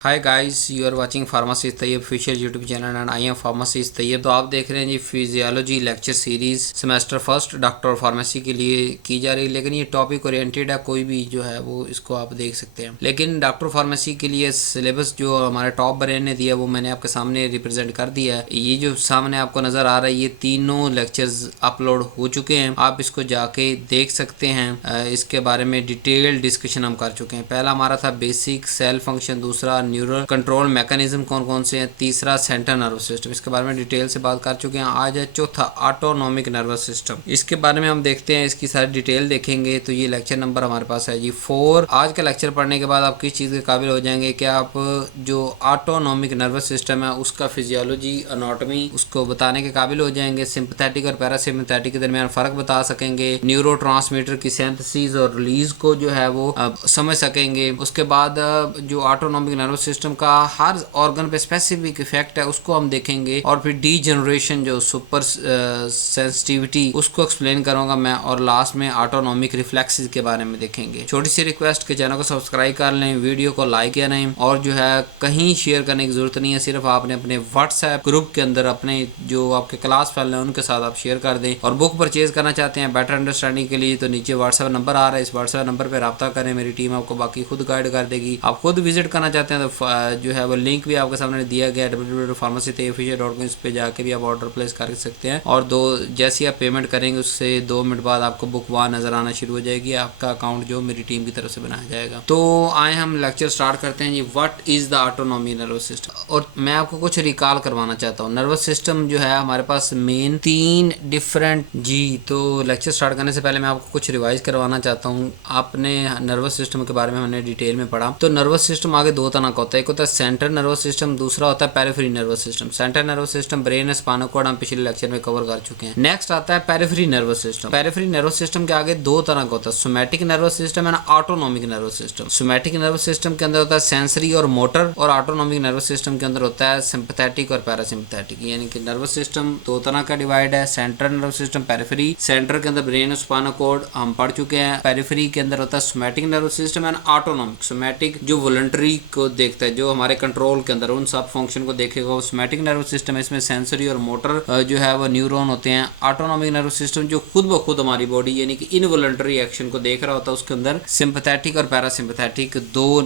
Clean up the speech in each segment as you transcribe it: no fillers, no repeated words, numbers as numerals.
Hi guys, you are watching pharmacist Tayyab official YouTube channel and I am pharmacist Tayyab. तो आप देख रहे हैं जी physiology lecture series semester first doctor और फार्मेसी के लिए की जा रही है। लेकिन ये टॉपिक ओरिएंटेड है, कोई भी जो है वो इसको आप देख सकते हैं। लेकिन डॉक्टर फार्मेसी के लिए सिलेबस जो हमारे टॉप ब्रेन ने दिया वो मैंने आपके सामने रिप्रेजेंट कर दिया है। ये जो सामने आपको नजर आ रहा है ये तीनों लेक्चर्स अपलोड हो चुके हैं, आप इसको जाके देख सकते हैं। इसके बारे में डिटेल डिस्कशन हम कर चुके हैं। पहला हमारा था बेसिक सेल फंक्शन, दूसरा न्यूरल कंट्रोल मैकेनिज्म कौन कौन से हैं, तीसरा सेंट्रल नर्वस सिस्टम, इसके बारे में डिटेल से बात कर चुके हैं। आज है चौथा ऑटोनॉमिक नर्वस सिस्टम, इसके बारे में हम देखते हैं, इसकी सारी डिटेल देखेंगे। तो ये लेक्चर नंबर हमारे पास है जी 4। आज का लेक्चर पढ़ने के बाद आप किस चीज़ के काबिल हो जाएंगे कि आप जो ऑटोनॉमिक नर्वस सिस्टम है उसका फिजियोलॉजी अनाटॉमी उसको बताने के काबिल हो जाएंगे। सिंपैथेटिक और पैरासिम्पैथेटिक के दरमियान फ़र्क बता सकेंगे, न्यूरोट्रांसमीटर की सिंथेसिस और रिलीज को जो है वो समझ सकेंगे। उसके बाद जो ऑटोनॉमिक नर्वस सिस्टम का हर ऑर्गन पे स्पेसिफिक इफेक्ट है उसको हम देखेंगे, और फिर डी जनरेशन जो सुपर सेंसिटिविटी उसको एक्सप्लेन करूंगा मैं, और लास्ट में ऑटोनॉमिक रिफ्लेक्सेस के बारे में देखेंगे। छोटी सी रिक्वेस्ट के चैनल को सब्सक्राइब कर लें, वीडियो को लाइक या नहीं, और जो है कहीं शेयर करने की जरूरत नहीं है, सिर्फ आपने अपने व्हाट्सएप ग्रुप के अंदर अपने जो आपके क्लास फेलो हैं उनके साथ आप शेयर कर दें। और बुक परचेज करना चाहते हैं बेटर अंडरस्टैंडिंग के लिए तो नीचे व्हाट्सएप नंबर आ रहा है, इस व्हाट्सएप नंबर पर रब्ता करें, मेरी टीम आपको बाकी खुद गाइड कर देगी। आप खुद विजिट करना चाहते हैं तो जो है वो लिंक भी आपके सामने दिया गया है www.pharmacytayofficial.com, इस पे जाके भी आप ऑर्डर प्लेस कर सकते हैं। और जैसे आप पेमेंट करेंगे उससे 2 मिनट बाद आपको बुक वहाँ नजर आना शुरू हो जाएगी, आपका अकाउंट जो मेरी टीम की तरफ से बनाया जाएगा। तो आए हम लेक्चर स्टार्ट करते हैं जी, what is the autonomy nervous system. और मैं आपको कुछ रिकॉल करवाना चाहता हूँ। नर्वस सिस्टम जो है हमारे पास मेन 3 डिफरेंट जी। तो लेक्चर स्टार्ट करने से पहले मैं आपको कुछ रिवाइज करवाना चाहता हूँ। आपने नर्वस सिस्टम के बारे में हमने डिटेल में पढ़ा। तो नर्वस सिस्टम आगे 2 तरह का होता है, एक होता है सेंट्रल नर्वस सिस्टम, दूसरा होता है periphery nervous system. Central nervous system brain spinal cord हम पिछले लेक्चर में कवर कर चुके हैं। नेक्स्ट आता है periphery nervous system. Periphery nervous system के आगे 2 तरह का होता है, somatic nervous system and autonomic nervous system. Somatic nervous system के अंदर होता है सेंसरी और मोटर, और ऑटोनॉमिक नर्वस सिस्टम के अंदर होता है सिंपैथेटिक और पैरासिम्पैथेटिक। यानी कि नर्वस सिस्टम 2 तरह का डिवाइड है, central nervous system, periphery. Centre के अंदर ब्रेन स्पाइनल कॉर्ड हम पढ़ चुके हैं। पेरिफेरी के अंदर होता है somatic nervous system and autonomic. Somatic जो वॉलंटरी को देखता है, जो हमारे कंट्रोल के अंदर उन सब फंक्शन को देखेगा, वो सोमैटिक नर्वस सिस्टम है। इसमें सेंसरी और मोटर जो है वो न्यूरॉन होते हैं। ऑटोनॉमिक नर्वस सिस्टम जो खुद ब खुद हमारी बॉडी यानी कि इनवॉलंटरी एक्शन को देख रहा होता है, उसके अंदर सिंपैथेटिक और पैरासिम्पैथेटिक 2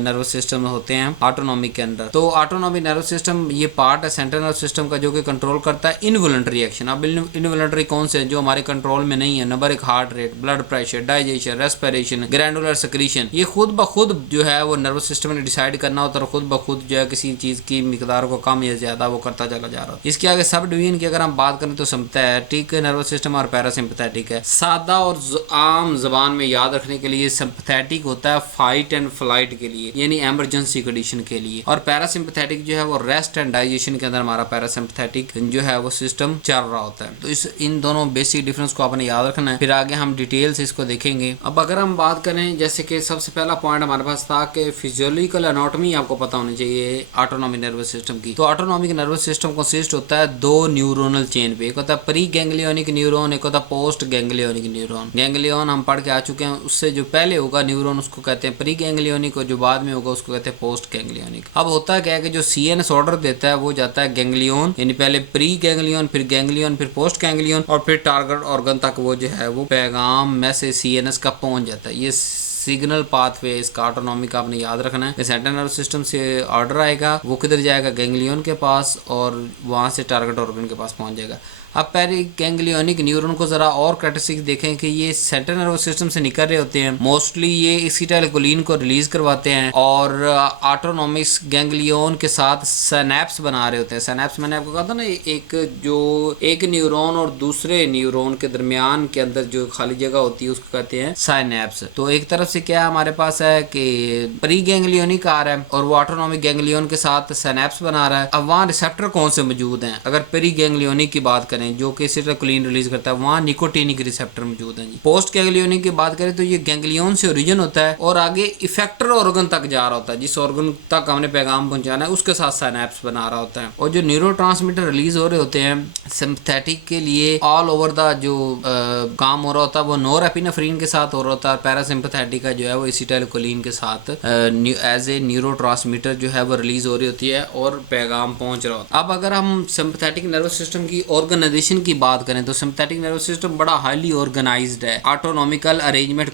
नर्वस सिस्टम होते हैं ऑटोनॉमिक के अंदर। तो ऑटोनॉमिक नर्वस सिस्टम ये पार्ट है सेंट्रल नर्वस सिस्टम का जो कि कंट्रोल करता है इनवॉलंटरी एक्शन। अब इनवॉलंटरी कौन से जो हमारे कंट्रोल में नहीं है? Number 1 heart rate, blood pressure, digestion, respiration, granular secretion. ये खुद ब खुद जो है वो नर्वस सिस्टम ने डिसाइड करना होता है, और खुद ब खुद जो है किसी चीज की मिकदार को कम या ज्यादा वो करता चला जा रहा है। इसके आगे सब डिवीजन की अगर हम बात करें तो सिंपैथेटिक नर्वस सिस्टम और पैरासिम्पैथेटिक है। सादा और आम जबान में याद रखने के लिए सिंपैथेटिक होता है फाइट एंड फ्लाइट के लिए, यानी इमरजेंसी कंडीशन के लिए, और पैरासिम्पैथेटिक जो है वो रेस्ट एंड डाइजेशन के अंदर हमारा पैरासिम्पैथेटिक जो है वो सिस्टम चल रहा होता है। तो इन दोनों बेसिक डिफरेंस को आपने याद रखना है, फिर आगे हम डिटेल से इसको देखेंगे। अब अगर हम बात करें, जैसे कि सबसे पहला पॉइंट हमारे पास था कि फिजियोलॉजिकल एनाटॉमी आपको पता होनी चाहिए ऑटोनॉमिक नर्वस सिस्टम की। तो ऑटोनॉमिक नर्वस सिस्टम कंसिस्ट होता है 2 न्यूरोनल चेन पे, एक होता है प्री गैंग्लियोनिक न्यूरॉन, एक होता है पोस्ट गैंग्लियोनिक न्यूरॉन। गैंग्लियन हम पढ़ के आ चुके हैं, उससे जो पहले होगा न्यूरॉन उसको कहते हैं प्री गैंग्लियोनिक, और जो बाद में होगा उसको कहते हैं पोस्ट गैंग्लियोनिक। अब होता क्या है कि जो सीएनएस ऑर्डर देता है वो जाता है गैंग्लियन, यानी पहले प्री गैंग्लियन, फिर गैंग्लियन, फिर पोस्ट गैंग्लियन, और फिर टारगेट ऑर्गन तक वो जो है वो पैगाम मैसेज सीएनएस का पहुंच जाता है। ये सिग्नल पाथवे इसका ऑटोनॉमिक आपने याद रखना है। सेंट्रल नर्वस सिस्टम से ऑर्डर आएगा, वो किधर जाएगा? गैंग्लियन के पास, और वहां से टारगेट ऑर्गन के पास पहुंच जाएगा। अब पेरी गैंग्लियोनिक न्यूरॉन को जरा और कैरेक्टरिस्टिक देखें कि ये सेंट्रल नर्वस सिस्टम से निकल रहे होते हैं। मोस्टली ये एसिटाइलकोलिन को रिलीज करवाते हैं, और ऑटोनॉमिक्स गैंग्लियन के साथ सिनैप्स बना रहे होते हैं। सिनैप्स मैंने आपको कहा था ना, एक न्यूरॉन और दूसरे न्यूरॉन के दरमियान के अंदर जो खाली जगह होती है उसको कहते हैं सिनैप्स। तो एक तरफ से क्या हमारे पास है कि प्री गैंग्लियोनिक आ रहा है, और वो ऑटोनॉमिक गैंग्लियन के साथ सिनैप्स बना रहा है। अब वहाँ रिसेप्टर कौन से मौजूद हैं? अगर प्री गैंग्लियोनिक की बात करें करें जो कि एसिटाइलकोलिन रिलीज करता है, वहाँ निकोटिनिक रिसेप्टर मौजूद हैं जी। पोस्ट गैंग्लियोनिक की बात करें तो ये गैंग्लियन से ओरिजिन होता है और आगे इफेक्टर ऑर्गन तक जा रहा होता है, जिस ऑर्गन तक हमने पैगाम पहुंचाना है उसके साथ साइनेप्स बना रहा होता है। और जो न्यूरोट्रांसमीटर रिलीज हो रहे होते हैं सिंपथेटिक के लिए ऑल ओवर द जो काम हो रहा होता है वो नोरेपिनेफ्रिन के साथ हो रहा होता है, पैरासिम्पथेटिक का जो है वो एसिटाइलकोलिन के साथ एज ए न्यूरोट्रांसमीटर जो है वो रिलीज हो रही होती है और पैगाम पहुंच रहा होता है। अब अगर हम सिंपथेटिक नर्वस सिस्टम की ऑर्गेनाइजेशन की बात करें तो सिंपथेटिक नर्वस सिस्टम बड़ा हाईली ऑर्गेनाइज्ड है। ऑटोनॉमिकल अरेंजमेंट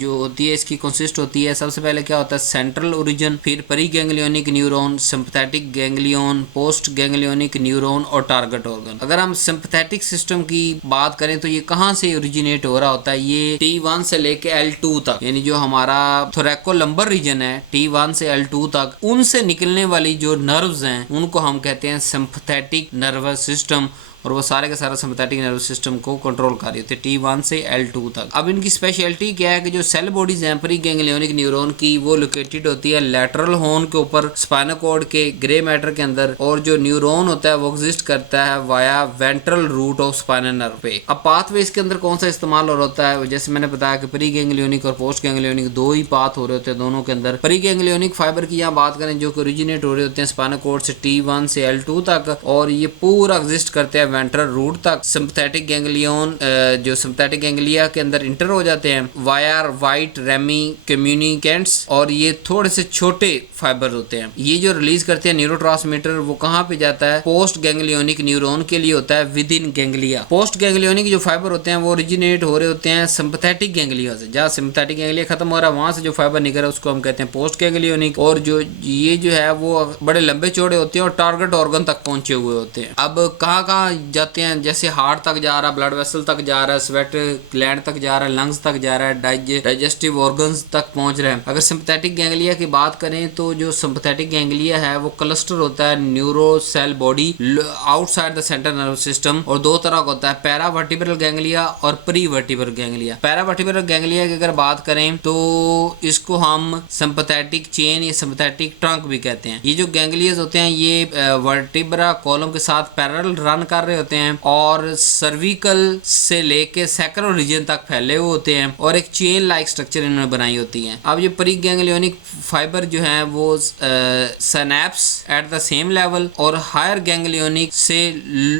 जो होती है इसकी कंसिस्ट होती है, सबसे पहले क्या होता है सेंट्रल ओरिजिन, फिर परी ganglionic neuron, sympathetic ganglion, post ganglionic neuron और टारगेट ऑर्गन। अगर हम सिंपथेटिक सिस्टम की बात करें तो ये कहाँ से ओरिजिनेट हो रहा होता है, ये T1 से लेके L2 तक, यानी जो हमारा थोरैकोलंबर रीजन है T1 से L2 तक, उनसे निकलने वाली जो नर्व्स हैं उनको हम कहते हैं सिंपथेटिक नर्वस सिस्टम, और वो सारे के सारा सिंपैथेटिक नर्वस सिस्टम को कंट्रोल कर रही होती है T1 से L2 तक। अब इनकी स्पेशलिटी क्या है कि जो सेल बॉडीज हैं परी गैंग्लियोनिक न्यूरॉन की वो लोकेटेड होती है लैटरल हॉर्न के ऊपर स्पाइनल कॉर्ड के ग्रे मैटर के अंदर, और जो न्यूरॉन होता है वो एग्जिस्ट करता है via ventral root of spinal nerve पे। अब पाथवे इसके अंदर कौन सा इस्तेमाल हो रहा होता है, जैसे मैंने बताया कि परी गैंग्लियोनिक और पोस्ट गैंग्लियोनिक दो ही पाथ हो रहे होते हैं दोनों के अंदर। परी गैंग्लियोनिक फाइबर की यहाँ बात करें जो ओरिजिनेट हो रहे होते हैं स्पाइनल कॉर्ड से T1 से L2 तक, और ये पूरा एग्जिस्ट करते हैं वेंट्रल रूट तक। सिंपैथेटिक गैंग्लियन जो सिंपैथेटिक गैंग्लिया के अंदर इंटर हो जाते हैं वायर वाइट रेमी कम्युनिकेंट्स, और ये थोड़े से छोटे फाइबर होते हैं। ये जो रिलीज करते हैं न्यूरोट्रांसमीटर वो कहाँ पे जाता है, पोस्ट गैंग्लियोनिक न्यूरॉन के लिए होता है with in ganglia. Post ganglionic जो फाइबर होते हैं वो ओरिजिनेट हो रहे होते हैं सिंपैथेटिक गैंग्लिया से, जहाँ सिंपैथेटिक गैंग्लिया खत्म हो रहा है वहां से जो फाइबर निकल रहा है उसको हम कहते हैं पोस्ट गैंग्लियोनिक। और जो ये जो है वो बड़े लंबे चौड़े होते हैं और टारगेट ऑर्गन तक पहुंचे हुए होते हैं। अब कहाँ कहाँ जाते हैं, जैसे हार्ट तक जा रहा है, ब्लड वेसल तक जा रहा है, स्वेट ग्लैंड तक जा रहा है, लंग्स तक जा रहा है, डाइजेस्टिव ऑर्गन्स तक पहुंच रहे हैं। अगर सिंपैथेटिक गैंग्लिया की बात करें तो जो सिंपैथेटिक गैंग्लिया है वो क्लस्टर होता है neuro cell body outside the central nervous system, और दो तरह का होता है पैरावर्टिब्रल गैंग्लिया और प्रीवर्टिब्रल गैंग्लिया। पैरावर्टिब्रल गैंग्लिया की अगर बात करें तो इसको हम सिंपैथेटिक चेन या सिंपैथेटिक ट्रंक भी कहते हैं। ये जो गैंग्लियाज होते हैं ये वर्टिब्रा कॉलम के साथ पैरेलल रन कर रहे होते हैं और सर्विकल से लेके सैक्रल रीजन तक फैले हुए होते हैं, और एक चेन लाइक स्ट्रक्चर इन्होंने बनाई होती है। अब ये परी गैंग्लियोनिक फाइबर जो है वो synapse at the same level, और हायर गैंग्लियोनिक से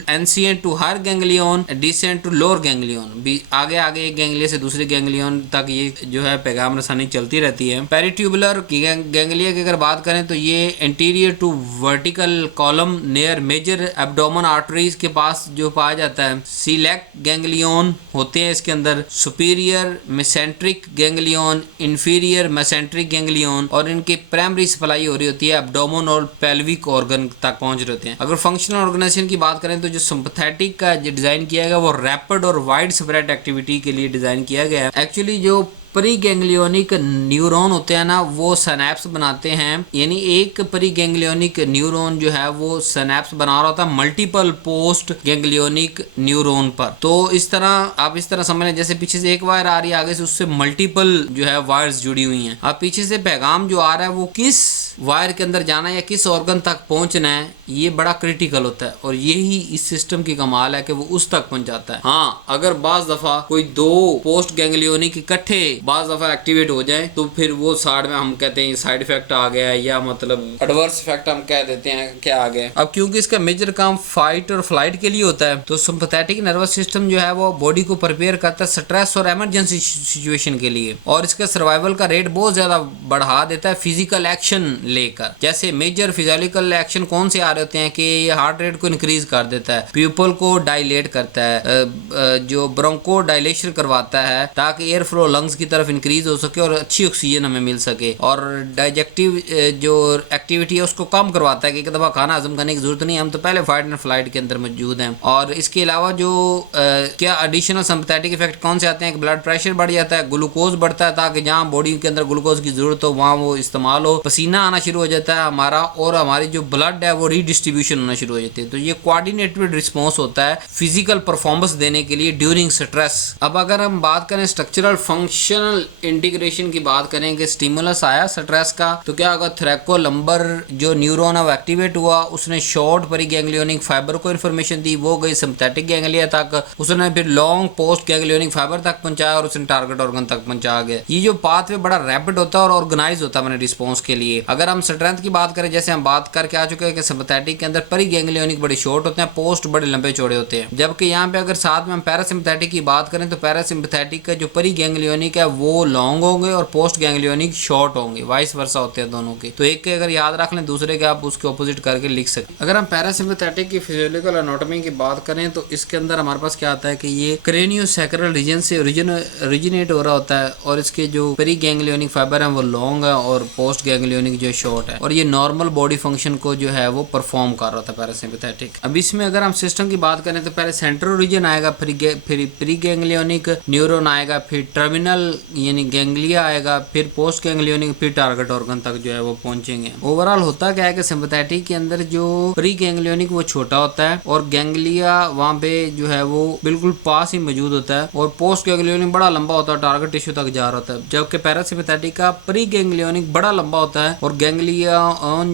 ascent to higher ganglion, descent to lower ganglion, भी आगे आगे एक गैंग्लिया से दूसरे गैंग्लियन तक ये जो है पैगाम रसानी चलती रहती है। पेरिट्यूबुलर गैंग्लिया की अगर बात करें तो ये anterior to vertical column near major abdomen arteries के पास जो पाया जाता है। सीलेक्ट गैंग्लियन होते हैं इसके अंदर, superior mesenteric ganglion, inferior mesenteric ganglion, और इनकी प्राइमरी सप्लाई हो रही होती है एब्डोमेन और पेल्विक ऑर्गन तक पहुंच रहे होते हैं। अगर फंक्शनल ऑर्गेनाइजेशन की बात करें तो जो सिंपैथेटिक का जो डिजाइन किया गया वो रैपिड और वाइड स्प्रेड एक्टिविटी के लिए डिजाइन किया गया है। एक्चुअली जो परी गैंग्लियोनिक न्यूरॉन होते हैं ना वो सिनैप्स बनाते हैं, यानी एक परी गैंग्लियोनिक न्यूरॉन जो है वो सिनैप्स बना रहा होता है मल्टीपल पोस्ट गैंग्लियोनिक न्यूरॉन पर। तो इस तरह आप इस तरह समझ लें जैसे पीछे से एक वायर आ रही है, आगे से उससे मल्टीपल जो है वायर्स जुड़ी हुई हैं। अब पीछे से पैगाम जो आ रहा है वो किस वायर के अंदर जाना है या किस ऑर्गन तक पहुंचना है, ये बड़ा क्रिटिकल होता है, और यही इस सिस्टम की कमाल है कि वो उस तक पहुंच जाता है। हाँ, अगर बाज दफा कोई दो पोस्ट गैंग्लियोनिक इकट्ठे बाज दफा एक्टिवेट हो जाए तो फिर वो साइड में हम कहते हैं साइड इफेक्ट आ गया, या मतलब एडवर्स इफेक्ट हम कह देते हैं क्या आ गया। अब क्योंकि इसका मेजर काम फाइट और फ्लाइट के लिए होता है तो सिंपैथेटिक नर्वस सिस्टम जो है वो बॉडी को प्रिपेयर करता है स्ट्रेस और इमरजेंसी सिचुएशन के लिए, और इसका सर्वाइवल का रेट बहुत ज्यादा बढ़ा देता है फिजिकल एक्शन लेकर। जैसे मेजर फिजिकल एक्शन कौन से आ रहे होते हैं कि ये हार्ट रेट को इंक्रीज कर देता है, प्यूपल को डायलेट करता है, जो ब्रोंको डायलेशन करवाता है ताकि एयर फ्लो लंग्स की तरफ इंक्रीज हो सके और अच्छी ऑक्सीजन हमें मिल सके, और डाइजेक्टिव जो एक्टिविटी है उसको कम करवाता है कि एक दफ़ा खाना हजम करने की जरूरत नहीं, हम तो पहले फाइट एंड फ्लाइट के अंदर मौजूद हैं। और इसके अलावा जो क्या एडिशनल सिंपैथेटिक इफेक्ट कौन से आते हैं कि ब्लड प्रेशर बढ़ जाता है, ग्लूकोज बढ़ता है ताकि जहाँ बॉडी के अंदर ग्लूकोज की जरूरत हो वहाँ वो इस्तेमाल हो, पसीना आना शुरू हो जाता है हमारा, और हमारी जो ब्लड है वो रीडिस्ट्रीब्यूशन होना शुरू हो जाती है। तो ये कोऑर्डिनेटेड रिस्पॉन्स होता है फिजिकल परफॉर्मेंस देने के लिए ड्यूरिंग स्ट्रेस। अब अगर हम बात करें स्ट्रक्चरल फंक्शनल इंटीग्रेशन की बात करें कि स्टिमुलस आया स्ट्रेस का, तो क्या होगा, थ्रैकोलंबर जो न्यूरॉन है एक्टिवेट हुआ, उसने शॉर्ट पेरिगैंग्लियोनिक फाइबर को इन्फॉर्मेशन दी, वो गई सिंपैथेटिक गैंग्लिया तक, उसने फिर लॉन्ग पोस्ट गैंग्लियोनिक फाइबर तक पहुंचाया और उसने टारगेट ऑर्गन तक पहुंचा गया। ये जो पाथवे बड़ा रैपिड होता है और ऑर्गेनाइज होता है अपने रिस्पॉन्स के लिए। अगर हम स्ट्रेंथ की बात करें, जैसे हम बात करके आ चुके हैं कि सिंपैथेटिक के अंदर पेरिगैंग्लियोनिक बड़े शॉर्ट होते हैं, पोस्ट बड़े लंबे चौड़े होते हैं। जबकि यहाँ पे अगर साथ में हम पैरासिम्पैथेटिक की बात करें तो पैरासिम्पैथेटिक का जो पेरिगैंग्लियोनिक है वो लॉन्ग होंगे और पोस्ट गैंग्लियोनिक शॉर्ट होंगे, वाइस वर्सा होते हैं दोनों के। तो एक के अगर याद रख लें, दूसरे के आप उसके ऑपोजिट करके लिख सकते। अगर हम पैरासिम्पैथेटिक की फिजियोलॉजिकल एनाटॉमी की बात करें तो इसके अंदर हमारे पास क्या आता है कि ये क्रेनियोसैक्रल रीजन से ओरिजिनेट हो रहा होता है और इसके जो पेरिगैंग्लियोनिक फाइबर है वो लॉन्ग है और पोस्ट गैंग्लियोनिक जो शॉर्ट है, और ये नॉर्मल बॉडी फंक्शन को जो है वो परफॉर्म कर रहा था पैरासिम्पैथेटिक। अब इसमें अगर हम सिस्टम की बात करें तो पहले सेंट्रल रीजन आएगा, फिर प्रीगैंग्लियोनिक न्यूरॉन आएगा, फिर टर्मिनल यानी गैंग्लिया आएगा, फिर पोस्ट गैंग्लियोनिक, फिर टारगेट ऑर्गन तक जो है वो पहुंचेंगे। ओवरऑल होता क्या है कि सिंपैथेटिक के अंदर जो प्रीगैंग्लियोनिक वो छोटा होता है और गैंग्लिया वहाँ पे जो है वो बिल्कुल पास ही मौजूद होता है, और पोस्ट गैंग्लियोनिक बड़ा लंबा होता है, टारगेट टिश्यू तक जा रहा होता है। जबकि पैरासिम्पैथेटिक का प्रीगैंग्लियोनिक बड़ा लंबा होता है और गैंग्लिया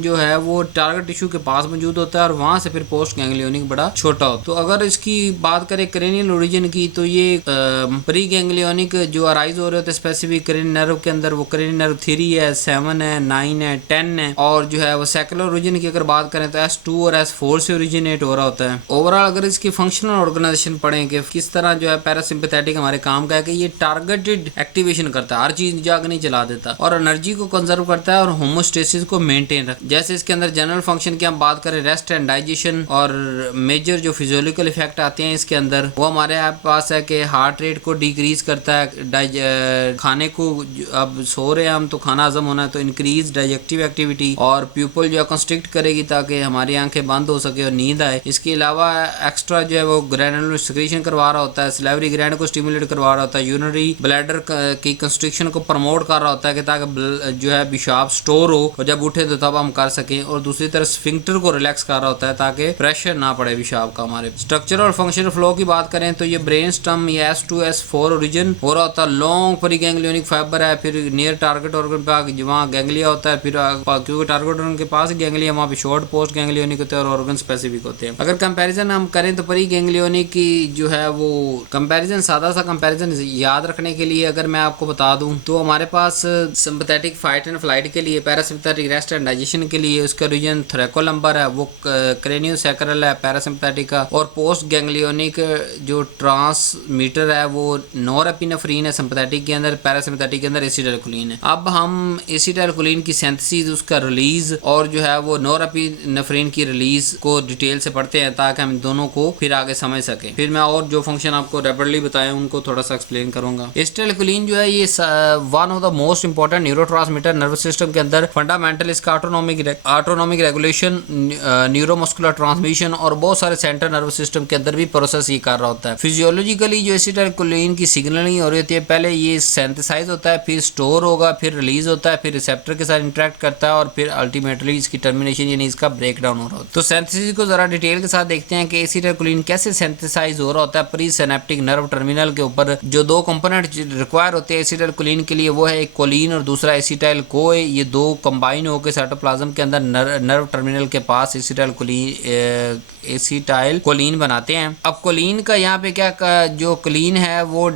जो है वो टारगेट टिश्यू के पास मौजूद होता है और वहां से फिर पोस्ट गैंग्लियोनिक बड़ा छोटा होता है। तो अगर इसकी बात करें क्रेनियल ओरिजिन की, तो ये प्री गैंग्लियोनिक जो अराइज हो रहे होते हैं स्पेसिफिक क्रेनियल नर्व के अंदर, वो क्रेनियल नर्व 3 है, 7 है, 9 है, 10 है, और जो है वो सेकुलर ओरिजिन की अगर बात करें तो S2 और S4 से ओरिजिनेट हो रहा होता है। ओवरऑल अगर इसकी फंक्शनल ऑर्गेनाइजेशन पढ़ें कि किस तरह जो है पैरासिम्पैथेटिक हमारे काम का है कि ये टारगेटेड एक्टिवेशन करता है, हर चीज जाग नहीं चला देता, और एनर्जी को कंजर्व करता है और होमोस्टेसिस को मेंटेन रखता है। जैसे इसके अंदर जनरल फंक्शन की हम बात करें, रेस्ट एंड डाइजेशन, और मेजर जो फिजियोलॉजिकल इफेक्ट आते हैं इसके अंदर वो हमारे पास है कि हार्ट रेट को डिक्रीज करता है, खाने को, अब सो रहे हैं हम तो खाना हजम होना है तो इंक्रीज डाइजेस्टिव एक्टिविटी, और प्यूपल जो है कंस्ट्रिक्ट करेगी ताकि हमारी आंखें बंद हो सके और नींद आए। इसके अलावा एक्स्ट्रा जो है वो ग्रैनुलर सिक्रीशन करवा रहा होता है, स्लाइवरी ग्लैंड को स्टिमुलेट करवा रहा होता है, यूरिनरी ब्लैडर की कंस्ट्रिक्शन को प्रमोट कर रहा होता है कि ताकि जो है पेशाब स्टोर हो और जब उठे तो तब हम कर सकें, और दूसरी तरफ स्फिंक्टर को रिलैक्स कर रहा होता है ताकि प्रेशर ना पड़े पेशाब का हमारे। स्ट्रक्चर और फंक्शनल फ्लो की बात करें तो ये ब्रेन स्टम या S2 S4 ओरिजिन हो रहा होता है, लॉन्ग पेरिगैंग्लियोनिक फाइबर है, फिर नियर टारगेट ऑर्गन पे वहाँ गैंग्लिया होता है, फिर क्योंकि टारगेट ऑर्गन के पास गैंग्लिया वहाँ पे शॉर्ट पोस्ट गैंग्लियोनिक होते हैं और ऑर्गन स्पेसिफिक होते हैं। अगर कंपैरिजन हम करें तो पेरिगैंग्लियोनिक की जो है वो कंपैरिजन, सादा सा कंपैरिजन याद रखने के लिए अगर मैं आपको बता दूं तो हमारे पास सिंपैथेटिक फाइट एंड फ्लाइट के लिए, पैरासिम्पैथेटिक रेस्ट एंड डाइजेशन के लिए उसका रीजन थ्रैकोलंबर है, वो क्रेनियोसैक्रल है पैरासिम्पैथेटिक का, और पोस्ट गैंग्लियोनिक जो ट्रांसमीटर है वो नोरेपिनेफ्रीन है सिंपैथेटिक के अंदर, पैरासिम्पैथेटिक के अंदर एसिटाइलकोलिन है। अब हम एसिटाइलकोलिन की सिंथेसिस, उसका रिलीज और जो है वो नोरेपिनेफ्रीन की रिलीज को डिटेल से पढ़ते हैं ताकि हम दोनों को फिर आगे समझ सकें। फिर मैं और जो फंक्शन आपको रैपिडली बताया उनको थोड़ा सा एक्सप्लेन करूंगा। एसिटाइलकोलिन जो है ये one of the most important neurotransmitter nervous system के अंदर फंडामेंटल, इसका ऑटोनॉमिक रेगुलेशन, न्यूरोमस्कुलर ट्रांसमिशन और बहुत सारे सेंट्रल नर्वस सिस्टम के अंदर भी प्रोसेस ये कर रहा होता है। फिजियोलॉजिकली जो एसिटाइलकोलिन की सिग्नलिंग हो रही होती है, पहले ये सिंथेसाइज होता है, फिर स्टोर होगा, फिर रिलीज होता है, फिर रिसेप्टर के साथ इंटरेक्ट करता है और फिर अल्टीमेटली इसकी टर्मिनेशन यानी इसका ब्रेकडाउन हो रहा होता है। तो सिंथेसिस को जरा डिटेल के साथ देखते हैं कि एसिटाइलकोलिन कैसे सिंथेसाइज हो रहा होता है प्री सिनेप्टिक नर्व टर्मिनल के ऊपर। जो दो कंपोनेंट रिक्वायर होते हैं एसिटाइलकोलिन के लिए वो है एक कोलिन और दूसरा एसिटाइल कोए, ये दो कंबाइन होकर साइटोप्लाज्म के अंदर नर्व टर्मिनल के पास एसिटाइल कोलिन बनाते हैं। अब कोलिन का यहाँ पे क्या, जो कोलिन है वो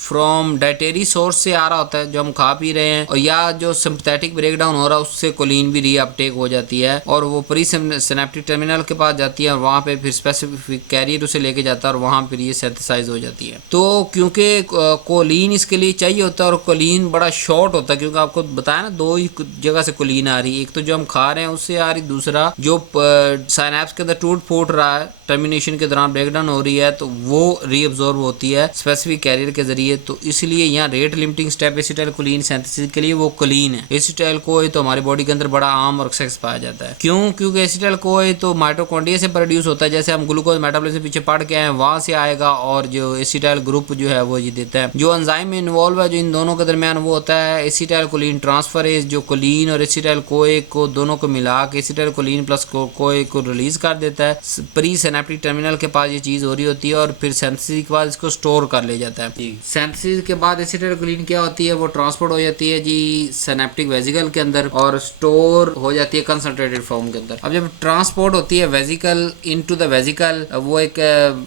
फ्रॉम डाइटरी सोर्स से आ रहा होता है जो हम खा पी रहे हैं, और या जो सिंपैथेटिक ब्रेकडाउन हो रहा है उससे कोलिन भी रीअपटेक हो जाती है और वो प्री सिनेप्टिक टर्मिनल के पास जाती है और वहाँ पे फिर स्पेसिफिक कैरियर उसे लेके जाता है और वहाँ फिर ये सिंथेसाइज हो जाती है। तो क्योंकि कोलिन इसके लिए चाहिए होता है और कोलिन बड़ा शॉर्ट होता है, क्योंकि आपको बताया ना दो ही जगह से कोलिन आ रही है, एक तो जो हम खा रहे हैं उससे आ रही, दूसरा जो साइनेप्स के अंदर टूट फूट रहा है टर्मिनेशन के दौरान ब्रेकडाउन हो रही है तो वो रीअब्जॉर्ब होती है स्पेसिफिक कैरियर के जरिए। तो इसलिए यहाँ rate limiting step acetylcholine synthesis के लिए वो कोलिन है। एसिटाइल-CoA तो हमारी बॉडी के अंदर बड़ा आम और सक्सेस पाया जाता है। क्यों? क्योंकि एसिटाइल-CoA तो माइटोकॉन्ड्रिया से प्रोड्यूस होता है, जैसे हम ग्लूकोज मेटाबॉलिज्म पीछे पढ़ के आए वहां से आएगा, और जो एसिटाइल ग्रुप जो है वो ये देता है। जो एंजाइम में इन्वॉल्व है जो इन दोनों के दरमियान वो होता है एसिटाइलकोलिन ट्रांसफरेज, जो कोलिन और एसिटाइल-CoA को दोनों को मिला के एसिटाइलकोलिन प्लस CoA को रिलीज कर देता है। प्री सिनेप्टिक टर्मिनल के पास ये चीज हो रही होती है और फिर सिंथेसिस के बाद इसको स्टोर कर ले जाता है। सिंथेसिस के बाद एसिटाइलकोलिन क्या होती है, वो ट्रांसपोर्ट हो जाती है जी सिनेप्टिक वेसिकल के अंदर और स्टोर हो जाती है कंसंट्रेटेड फॉर्म के अंदर। अब जब ट्रांसपोर्ट होती है वेसिकल इनटू द वेसिकल, वो एक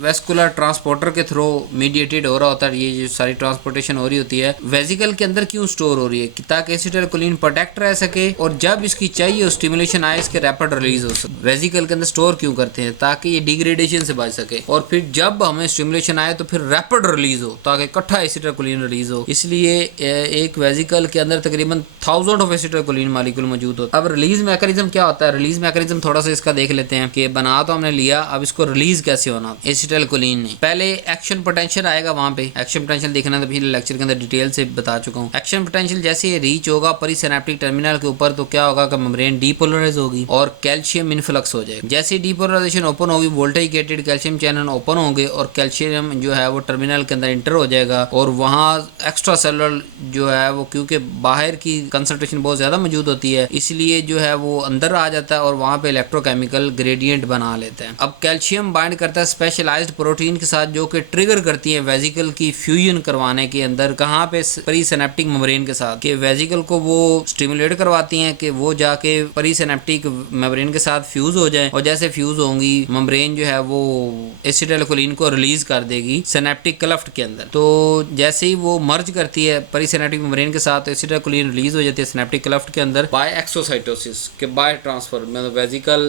वेस्कुलर ट्रांसपोर्टर के थ्रू मीडिएटेड हो रहा होता है। ये जो सारी ट्रांसपोर्टेशन हो रही होती है वेसिकल के अंदर क्यों स्टोर हो रही है, ताकि एसिटाइलकोलिन प्रोटेक्ट रह सके और जब इसकी चाहिए स्टिमुलेशन आए इसके रैपिड रिलीज हो सके। वेसिकल के अंदर स्टोर क्यों करते हैं, ताकि ये डिग्रेडेशन से बच सके और फिर जब हमें स्टिमुलेशन आए तो फिर रैपिड रिलीज हो, ताकि इकट्ठा एसिटाइलकोलिन रिलीज हो। इसलिए एक वेसिकल के अंदर तकरीबन 1000 ऑफ एसिटाइलकोलिन मॉलिक्यूल मौजूद होता है। अब रिलीज मैकेनिज्म क्या होता है, रिलीज मैकेनिज्म थोड़ा सा इसका देख लेते हैं कि बना तो हमने लिया, अब इसको रिलीज कैसे होना एसिटाइलकोलिन ने। पहले एक्शन पोटेंशियल आएगा, वहां पे एक्शन पोटेंशियल देखना तो पिछले लेक्चर के अंदर डिटेल से बता चुका हूँ। एक्शन पोटेंशियल जैसे रीच होगा परिसिनेप्टिक टर्मिनल के ऊपर तो क्या होगा कि मेम्ब्रेन डीपोलराइज होगी और कैल्शियम इनफ्लक्स हो जाएगा। जैसे डीपोलराइजेशन ओपन होगी voltage gated calcium channel open होंगे और कैल्शियम जो है वो टर्मिनल के अंदर इंटर हो जाएगा और वहाँ एक्स्ट्रा सेलुलर जो है वो, क्योंकि बाहर की कंसंट्रेशन बहुत ज्यादा मौजूद होती है इसलिए जो है वो अंदर आ जाता है और वहाँ पे इलेक्ट्रोकेमिकल ग्रेडियंट बना लेते हैं। अब कैल्शियम बाइंड करता है स्पेशलाइज्ड प्रोटीन के साथ जो कि ट्रिगर करती है वेसिकल की फ्यूजन करवाने के अंदर, कहाँ पे परी सिनेप्टिक मेम्ब्रेन के साथ, कि वेसिकल को वो स्टिमुलेट करवाती हैं कि वो जाके परी सिनेप्टिक मेम्ब्रेन के साथ फ्यूज हो जाए और जैसे फ्यूज होंगी मेम्ब्रेन जो है वो एसिटाइलकोलिन को रिलीज कर देगी सिनेप्टिक क्लफ्ट के अंदर। तो जैसे ही वो मर्ज करती है परी सिनेप्टिक मेम्ब्रेन के साथ एसिटाइलकोलिन रिलीज हो जाती है सिनेप्टिक क्लफ्ट के अंदर बाय एक्सोसाइटोसिस के बाय ट्रांसफर, मतलब वेसिकल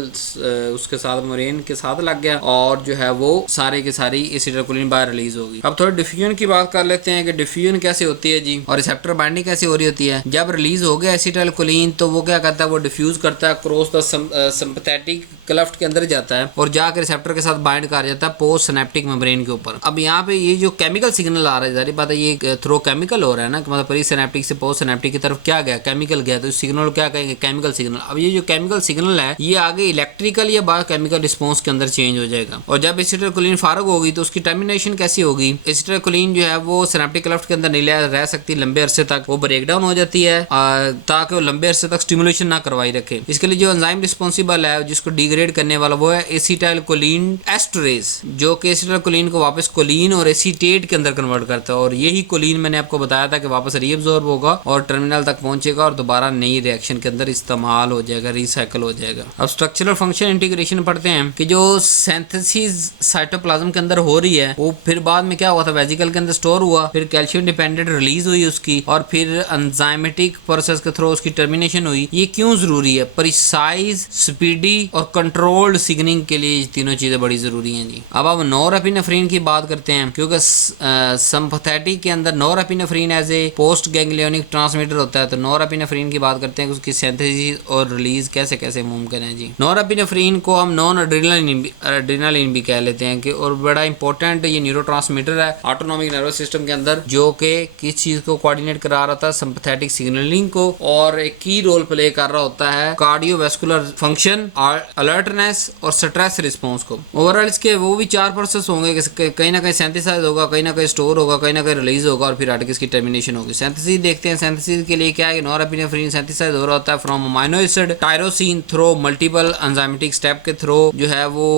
उसके साथ मेम्ब्रेन के साथ लग गया और जो है वो सारे के सारी एसिटाइलकोलिन बाय रिलीज होगी। अब थोड़ी डिफ्यूजन की बात कर लेते हैं कि डिफ्यूजन कैसे होती है जी और रिसेप्टर बाइंडिंग कैसे हो रही होती है। जब रिलीज हो गया एसिटाइलकोलिन तो वो क्या करता है, वो डिफ्यूज करता है क्रॉस द सिंपैथेटिक क्लफ्ट के अंदर जाता है और जाकर रिसेप्टर के साथ बाइंड कर जाता है पोस्ट सिनेप्टिक मेम्ब्रेन के ऊपर। अब यहाँ पे ये जो केमिकल सिग्नल आ रहा है, जारी बात है ये थ्रो केमिकल हो रहा है ना, मतलब प्री सिनेप्टिक से पोस्ट सिनेप्टिक की तरफ क्या गया, केमिकल गया, तो इस सिग्नल क्या कहेंगे, केमिकल सिग्नल। अब ये जो केमिकल सिग्नल है ये आगे इलेक्ट्रिकल या बायोकेमिकल रिस्पॉन्स के अंदर चेंज हो जाएगा और जब एसिटाइलकोलिन फारग होगी तो उसकी टर्मिनेशन कैसी होगी, एसिटाइलकोलिन जो है वो सिनेप्टिक क्लफ्ट के अंदर नहीं रह सकती लंबे अरसे तक, वो ब्रेकडाउन हो जाती है ताकि वो लंबे अरसे तक स्टिमुलेशन ना करवाई रखे। इसके लिए जो एंजाइम रिस्पॉन्सिबल है जिसको डिग्रेड करने वाला वो है एसिटाइलकोलिन एस्टरेज, जो कि एसिटाइलकोलिन को वापस कोलिन और एसीटेट के अंदर कन्वर्ट करता है और यही कोलिन मैंने आपको बताया था कि वापस रीअब्सॉर्ब होगा और टर्मिनल तक पहुंचेगा और दोबारा नई रिएक्शन के अंदर इस्तेमाल हो जाएगा, रिसाइकल हो जाएगा। अब स्ट्रक्चरल फंक्शन इंटीग्रेशन पढ़ते हैं कि जो सिंथेसिस साइटोप्लाज्म के अंदर हो रही है वो फिर बाद में क्या हुआ था, वेसिकल के अंदर स्टोर हुआ, फिर कैल्शियम डिपेंडेंट रिलीज हुई उसकी और फिर एंजाइमेटिक प्रोसेस के थ्रू उसकी टर्मिनेशन हुई। ये क्यों जरूरी है, प्रिसाइज, स्पीडी और कंट्रोल्ड सिग्नलिंग के लिए तीनों चीजें बड़ी जरूरी हैं जी। अब आप नॉरएपिनेफ्रिन की बात करते हैं क्योंकि सिंपैथेटिक के अंदर norepinephrine as a post ganglionic transmitter होता है, तो नॉरएपिनेफ्रिन की बात करते हैं कि उसकी सिंथेसिस और रिलीज कैसे कैसे मुमकिन है जी। नॉरएपिनेफ्रिन को हम नॉन एड्रेनालिन भी कह लेते हैं कि और बड़ा इंपॉर्टेंट ये न्यूरोट्रांसमीटर है ऑटोनॉमिक नर्वस सिस्टम के अंदर, जो कि किस चीज को कोऑर्डिनेट करा रहा था, सिंपैथेटिक सिग्नलिंग को, और एक की रोल प्ले कर रहा होता है कार्डियोवैस्कुलर फंक्शन, अलर्टनेस और स्ट्रेस रिस्पांस को। ओवरऑल इसके वो भी 4 प्रोसेस होंगे कि कहीं ना कहीं सिंथेसाइज होगा, कहीं ना कहीं स्टोर होगा, कहीं ना कहीं रिलीज होगा और फिर आगे इसकी टर्मिनेशन होगी। सिंथेसिस देखते हैं, सिंथेसिस के लिए क्या है, नॉरएपिनेफ्रिन सिंथेसाइज हो रहा होता है from amino acid tyrosine through multiple enzymatic step के थ्रू जो है वो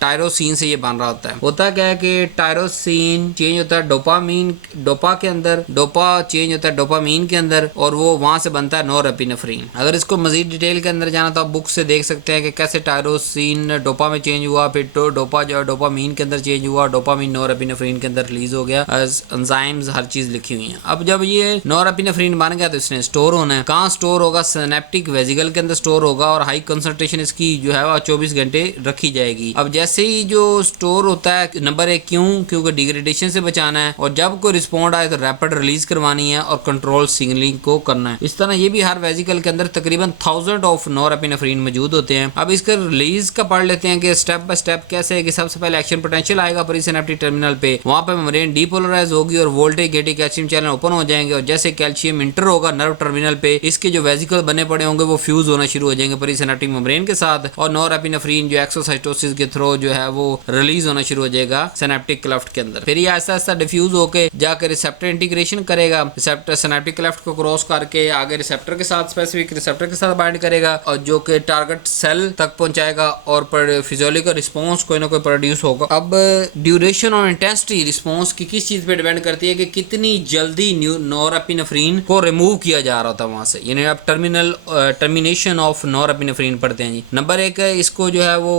टायरोसिन से ये बन रहा होता है। होता क्या है कि टायरोसिन चेंज होता है डोपामीन, डोपा के अंदर, डोपा चेंज होता है डोपामीन के अंदर और वो वहां से बनता है नॉरएपिनेफ्रिन। अगर इसको मजीद डिटेल के अंदर जाना तो आप बुक से देख सकते हैं कि कैसे टायरोसिन डोपा में चेंज हुआ, फिर तो डोपा जो है डोपामीन के अंदर चेंज हुआ, डोपामीन नॉरएपिनेफ्रिन के अंदर रिलीज हो गया, एंजाइम्स हर चीज लिखी हुई है। अब जब ये नॉरएपिनेफ्रिन बन गया तो इसने स्टोर होना है, कहाँ स्टोर होगा, सिनेप्टिक वेसिकल के अंदर स्टोर होगा और हाई कंसंट्रेशन इसकी जो है 24 घंटे रखी जाएगी। अब जैसे ही जो स्टोर होता है, नंबर 1 क्यों, क्योंकि डिग्रेडेशन से बचाना है और जब कोई रिस्पॉन्ड आए तो रैपिड रिलीज करवानी है और कंट्रोल सिग्नलिंग को करना है। इस तरह ये भी हर वेसिकल के अंदर तकरीबन 1000 ऑफ नॉरएपिनेफ्रिन मौजूद होते हैं। अब इसका रिलीज का पढ़ लेते हैं कि स्टेप बाय स्टेप कैसे है कि सबसे पहले एक्शन पोटेंशियल आएगा प्रीसिनेप्टिक टर्मिनल पे, वहां पे मेम्ब्रेन डीपोलराइज होगी और voltage gated calcium channel open हो जाएंगे और जैसे कैल्शियम इंटर होगा नर्व टर्मिनल पे, इसके जो वेसिकल बने पड़े होंगे वो फ्यूज होना शुरू हो जाएंगे प्रीसिनेप्टिक मेम्ब्रेन के साथ और नॉरएपिनेफ्रिन जो एक्सोसाइटोसिस के थ्रू जो है वो रिलीज होना शुरू हो जाएगा सिनेप्टिक क्लेफ्ट के अंदर। फिर ये आहिस्ता आहिस्ता डिफ्यूज होके जाकर रिसेप्टर इंटीग्रेशन करेगा, रिसेप्टर सिनेप्टिक क्लेफ्ट को क्रॉस करके आगे रिसेप्टर के साथ स्पेसिफिक रिसेप्टर के साथ बाइंड करेगा और जो कि टारगेट सेल तक पहुंचाएगा और फिजियोलॉजिकल रिस्पांस कोई ना कोई प्रोड्यूस होगा। अब ड्यूरेशन और इंटेंसिटी रिस्पांस की किस चीज पे डिपेंड करती है कि कितनी जल्दी नॉरएपिनेफ्रिन को रिमूव किया जा रहा था वहां से, यानी आप टर्मिनेशन ऑफ नॉरएपिनेफ्रिन पढ़ते हैं जी। नंबर एक है इसको जो है वो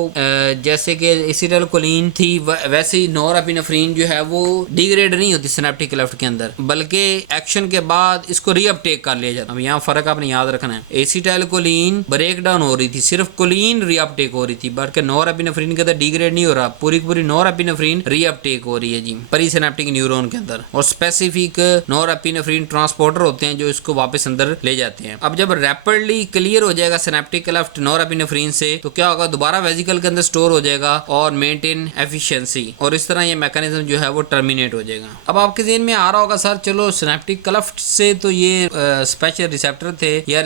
जैसे कि एसिटाइलकोलिन थी वैसे ही नॉरएपिनेफ्रिन जो है वो डिग्रेड नहीं होती सिनेप्टिक क्लेफ्ट के अंदर, बल्कि एक्शन के बाद इसको रीअपटेक कर लिया जाता है। अब यहाँ फर्क आपने याद रखना है, एसिटाइलकोलिन ब्रेक डाउन हो रही थी, सिर्फ कोलिन रीअपटेक हो रही थी, बल्कि नॉरएपिनेफ्रिन के अंदर डिग्रेड नहीं हो रहा, पूरी की पूरी नॉरएपिनेफ्रिन रीअपटेक हो रही है जी प्रीसिनेप्टिक न्यूरॉन के अंदर और स्पेसिफिक नॉरएपिनेफ्रिन ट्रांसपोर्टर होते हैं जो इसको वापस अंदर ले जाते हैं। अब जब रैपिडली क्लियर हो जाएगा सिनेप्टिक क्लेफ्ट नॉरएपिनेफ्रिन से तो क्या होगा, दोबारा वेसिकल के अंदर स्टोर हो जाएगा और मेंटेन एफिशिएंसी और इस तरह ये मैकेनिज्म जो है वो टर्मिनेट हो जाएगा। अब आपके ज़हन में आ रहा होगा सर चलो सिनेप्टिक क्लेफ्ट से तो ये स्पेशल रिसेप्टर थे या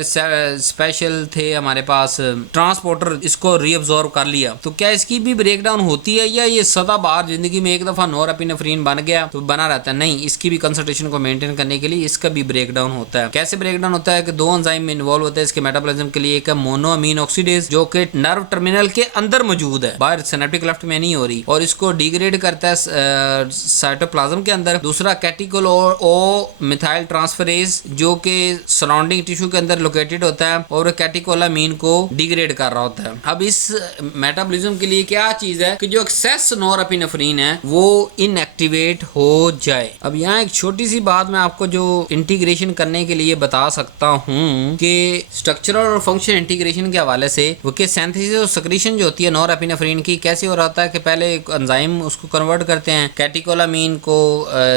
स्पेशल थे हमारे पास ट्रांसपोर्टर, इसको रीअब्सॉर्ब कर लिया, तो क्या इसकी भी ब्रेकडाउन होती है या ये सदाबहार जिंदगी में एक दफा नॉरएपिनेफ्रिन बन गया तो बना रहता है? नहीं, इसकी भी कंसंट्रेशन को मेंटेन करने के लिए इसका भी ब्रेकडाउन होता है। कैसे ब्रेकडाउन होता है कि दो एंजाइम में इन्वॉल्व होते हैं इसके मेटाबॉलिज्म के लिए, एक है मोनोअमीन ऑक्सीडेज जो कि नर्व टर्मिनल के अंदर मौजूद है, बाहर सिनेप्टिक क्लेफ्ट में नहीं हो रही, और इसको डिग्रेड करता है साइटोप्लाज्म के अंदर। दूसरा कैटिकोल ओ मिथाइल ट्रांसफरेज जो कि सराउंडिंग टिश्यू के अंदर लोकेटेड होता है और कैटिकोलामीन को डिग्रेड कर रहा होता है। अब इस मेटाबॉलिज्म के लिए क्या चीज है कि जो एक्सेस नॉरएपिनेफ्रिन है वो इनएक्टिवेट हो जाए। अब यहाँ एक छोटी सी बात मैं आपको जो इंटीग्रेशन करने के लिए बता सकता हूँ कि स्ट्रक्चरल और फंक्शन इंटीग्रेशन के हवाले से वो के सिंथेसिस और सेक्रीशन जो होती है नॉरएपिनेफ्रिन की कैसे हो रहा है कि पहले एक एंजाइम उसको कन्वर्ट करते हैं कैटिकोलामीन को